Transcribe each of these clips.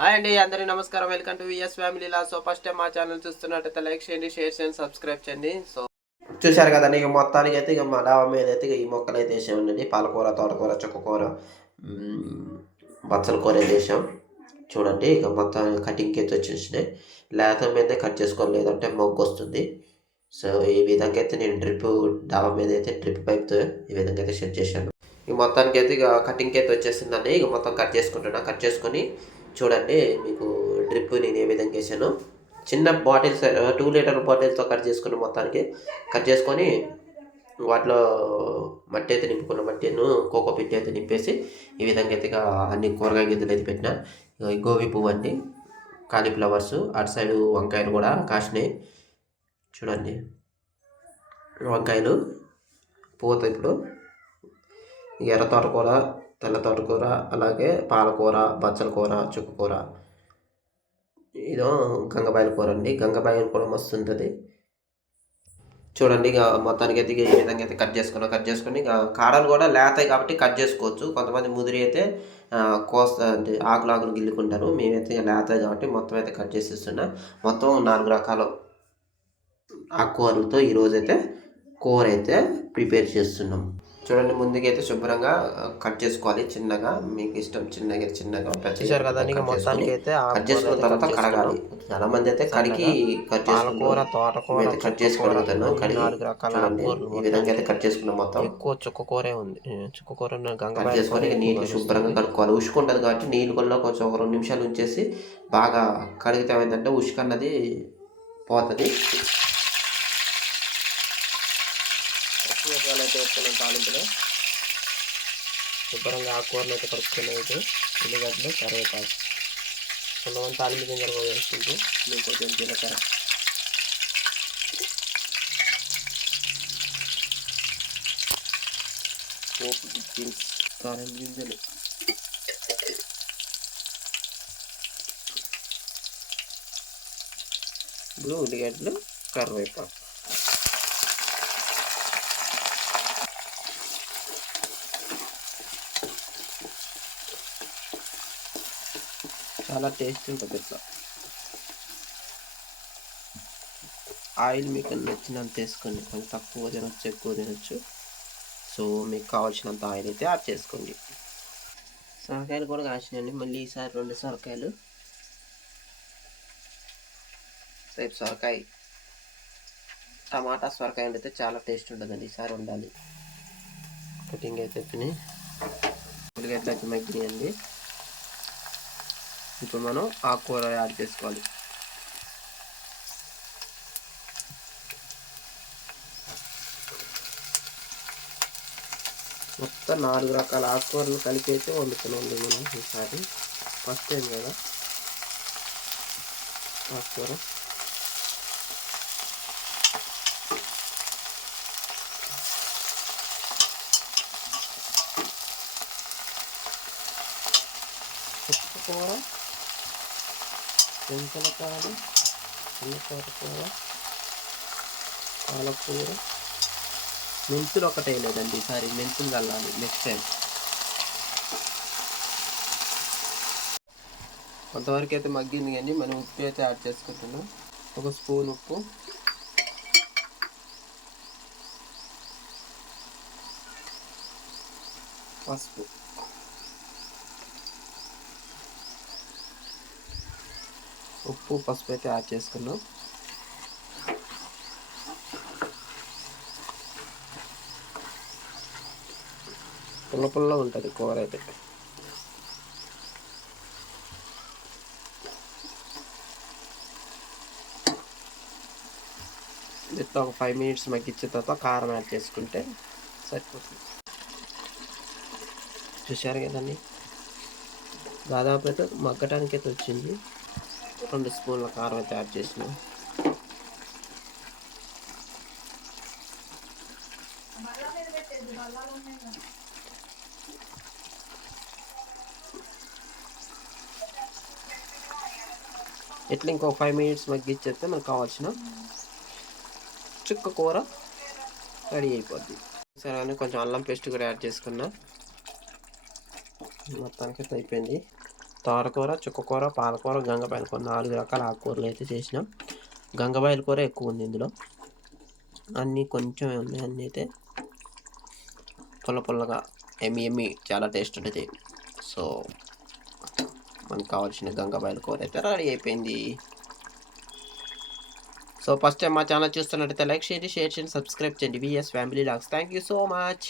Hi అండి అందరి నమస్కారం. వెల్కమ్ టు విఎస్ ఫ్యామిలీ లా సో ఫస్ట్ టైం మా ఛానల్ చూస్తున్నట్టయితే లైక్ చేయండి షేర్ చేయండి సబ్స్క్రైబ్ చేయండి. సో చూశారు కదండి ఇక మొత్తానికి అయితే ఇక మా డాబా మీద అయితే ఈ మొక్కలు అయితే వేసాం ఉండండి పాలకూర తోటకూర చుక్కకూర బచ్చల కూర వేసాం. చూడండి ఇక మొత్తం కటింగ్కి అయితే వచ్చేసినాయి లేత మీదే కట్ చేసుకోవాలి లేదంటే మొగ్గు వస్తుంది. సో ఈ విధంగా అయితే నేను డ్రిప్ డాబా మీద అయితే డ్రిప్ పైప్తో ఈ విధంగా అయితే సెట్ చేశాను. ఇక మొత్తానికి అయితే ఇక కటింగ్కి అయితే వచ్చేసిందండి. ఇక మొత్తం కట్ చేసుకుంటున్నా. కట్ చేసుకొని చూడండి మీకు డ్రిప్ నేను ఏ విధంగా చేశాను చిన్న బాటిల్స్ టూ లీటర్ బాటిల్స్తో కట్ చేసుకుని మొత్తానికి కట్ చేసుకొని వాటిలో మట్టి అయితే నింపుకున్న మట్టిను కోకో పిట్టి అయితే నింపేసి ఈ విధంగా అయితే అన్ని కూరగాయ గింజలు అయితే పెట్టిన. గోబీ పువ్వు అండి కాలీఫ్లవర్స్ అటు సైడ్ వంకాయలు కూడా కాసినాయి. చూడండి వంకాయలు పూత ఇప్పుడు ఎర్ర తోటకూర తెల్ల తోటకూర అలాగే పాలకూర బచ్చల కూర చుక్కకూర ఇదో గంగబాయిల కూర అండి. గంగబాయిల కూర మస్తు ఉంటుంది చూడండి ఇక మొత్తానికి అయితే ఏ ఈ విధంగా అయితే కట్ చేసుకున్నాం. కట్ చేసుకుని ఇక కాడలు కూడా లేతాయి కాబట్టి కట్ చేసుకోవచ్చు. కొంతమంది ముదిరి అయితే ఆ, కోస్త అంటే ఆకులు ఆకులు గిల్లుకుంటారు. మేమైతే ఇక లేతాయి కాబట్టి మొత్తం అయితే కట్ చేసేస్తున్నా. మొత్తం నాలుగు రకాల ఆకుకూరలతో ఈరోజైతే కూర అయితే ప్రిపేర్ చేస్తున్నాం. చూడండి ముందుకైతే శుభ్రంగా కట్ చేసుకోవాలి చిన్నగా. మీకు ఇష్టం చిన్నగా చిన్నగా చూశారు కదా మొత్తానికి అయితే కట్ చేసుకున్న తర్వాత కడగాలి. చాలా మంది అయితే కడిగి కట్ పాలకూర చేసుకున్నారు తోటకూర కట్ చేసి చుక్కకూర, కడుగుతాను ఈ కడిగి ఈ విధంగా అయితే కట్ చేసుకున్నాం మొత్తం ఎక్కువ చుక్కకూరే ఉంది. చుక్కకూర కట్ చేసుకొని నీళ్ళు శుభ్రంగా కడుక్కోవాలి. ఉసుకు ఉంటుంది కాబట్టి నీళ్ళు కూడా కొంచెం ఒక రెండు నిమిషాలు ఉంచేసి బాగా కడిగితే ఏమైందంటే ఉసుకు అన్నది పోతుంది. అయితే వేసుకున్నాం తాలింపులో. శుభ్రంగా ఆకుకూరలు అయితే కడుక్కున్నాయి ఉల్లిగడ్డలు కరివేపాకు. కొంతమంది తాలింపు గింజలు కూడా వేసుకుంటూ మేము కొంచెం జీలకర్ర. పోపు గింజలు తాలింపు గింజలు. ఇప్పుడు ఉల్లిగడ్డలు కరివేపాకు. చాలా టేస్ట్ ఉంటుంది ఇట్లా ఆయిల్ మీకు నచ్చినంత వేసుకోండి కొంచెం తక్కువ తినొచ్చు ఎక్కువ తినొచ్చు సో మీకు కావాల్సినంత ఆయిల్ అయితే యాడ్ చేసుకోండి సొరకాయలు కూడా కాసినాయండి మళ్ళీ ఈసారి రెండు సొరకాయలు రేపు సొరకాయ టమాటా సొరకాయ అయితే చాలా టేస్ట్ ఉంటుందండి ఈసారి ఉండాలి కటింగ్ అయితే తిని ఉల్లిగడ్డలు అయితే మగ్గినాయండి ఇప్పుడు మనం ఆకుకూర యాడ్ చేసుకోవాలి. మొత్తం నాలుగు రకాల ఆకుకూరలు కలిపి అయితే వండుతున్నాం మనం ఈసారి. ఫస్ట్ టైం కదా? ఆకుకూర. కూర మెంతల కాదు చిన్నపాటు కూర పాలకూర. మెంతులు ఒకటే లేదండి ఈసారి మెంతులు చల్లాలి నెక్స్ట్ టైం. కొంతవరకు అయితే మగ్గింది కానీ మనం ఉప్పు అయితే యాడ్ చేసుకుంటున్నాం. ఒక స్పూన్ ఉప్పు. పసుపు. ఉప్పు పసుపు అయితే యాడ్ చేసుకున్నాం పుల్ల పుల్ల ఉంటుంది కూర అయితే. ఇట్లా ఒక ఫైవ్ మినిట్స్ మగ్గించిన తర్వాత కారం యాడ్ చేసుకుంటే సరిపోతుంది. చూశారు కదండి దాదాపు అయితే మగ్గటానికి అయితే వచ్చింది. రెండు స్పూన్ల కారం అయితే యాడ్ చేసినాం. ఇట్లా ఇంకో ఫైవ్ మినిట్స్ మగ్గిచ్చేస్తే మనకు కావాల్సిన చుక్క కూర రెడీ అయిపోద్ది. సరే అని కొంచెం అల్లం పేస్ట్ కూడా యాడ్ చేసుకున్నా. మొత్తానికి అయితే అయిపోయింది. తోటకూర చుక్కకూర పాలకూర గంగపాయల కూర నాలుగు రకాల ఆకుకూరలు అయితే చేసినాం. గంగపాయల కూర ఎక్కువ ఉంది ఇందులో. అన్నీ కొంచెమే ఉన్నాయి అన్నీ అయితే పుల్ల పుల్లగా ఎమ్మి ఎమ్మి చాలా టేస్ట్ ఉంటుంది. సో మనకు కావాల్సిన గంగబాయిల కూర అయితే రెడీ అయిపోయింది. సో ఫస్ట్ టైం మా ఛానల్ చూస్తున్నట్టయితే లైక్ చేయండి షేర్ చేయండి సబ్స్క్రైబ్ చేయండి. VS family vlogs thank you so much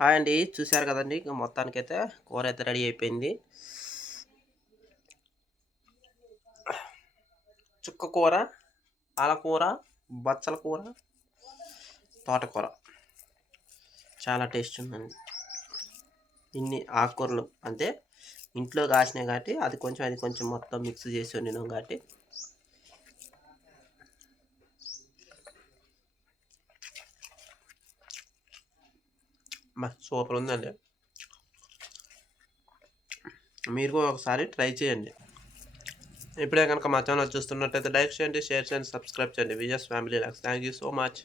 hi అండి. చూశారు కదండి మొత్తానికైతే కూర అయితే రెడీ అయిపోయింది. చుక్క కూర ఆలకూర బచ్చల కూర తోటకూర. చాలా టేస్ట్ ఉందండి. ఇన్ని ఆకుకూరలు అంటే ఇంట్లో కాసినాయి కాబట్టి అది కొంచెం అది కొంచెం మొత్తం మిక్స్ చేసి వండినాం కాబట్టి మా సూపర్ ఉందండి. మీరు కూడా ఒకసారి ట్రై చేయండి. ఇప్పుడే కనుక మా ఛానల్ చూస్తున్నట్టయితే లైక్ చేయండి షేర్ చేయండి సబ్స్క్రైబ్ చేయండి. Vijayan family vlogs. Thank you so much.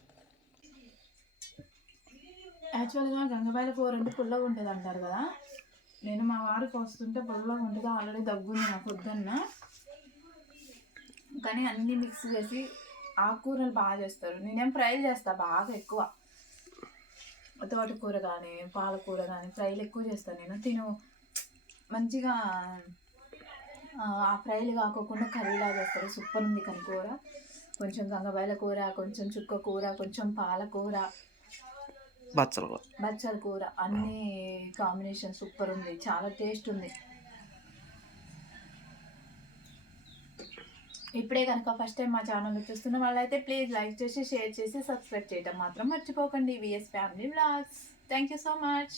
యాక్చువల్గా గంగబాయిల కూర అంటే పుల్లగా ఉంటుంది అంటారు కదా. నేను మా వారికి వస్తుంటే పుల్లగా ఉంటుంది ఆల్రెడీ దగ్గుంది నాకు వద్దన్న. కానీ అన్నీ మిక్స్ చేసి ఆకుకూరలు బాగా చేస్తారు. నేనేం ఫ్రై చేస్తా బాగా ఎక్కువ. తోటకూర కానీ పాలకూర కానీ ఫ్రైలు ఎక్కువ చేస్తాను నేను. తిను. మంచిగా ఆ, ఫ్రైలు కాకోకుండా కర్రీలా చేస్తారు. సూపర్ ఉంది కానీ కూర కొంచెం గంగబాయిల కూర కొంచెం చుక్క కూర కొంచెం పాలకూర. బచ్చల కూర. బచ్చల కూర. అన్ని కాంబినేషన్ సూపర్ ఉంది. చాలా టేస్ట్ ఉంది. ఇప్పుడే కనుక ఫస్ట్ టైం మా ఛానల్ చూస్తున్న వాళ్ళైతే ప్లీజ్ లైక్ చేసి షేర్ చేసి సబ్స్క్రైబ్ చేయడం మాత్రం మర్చిపోకండి. VS family vlogs thank you so much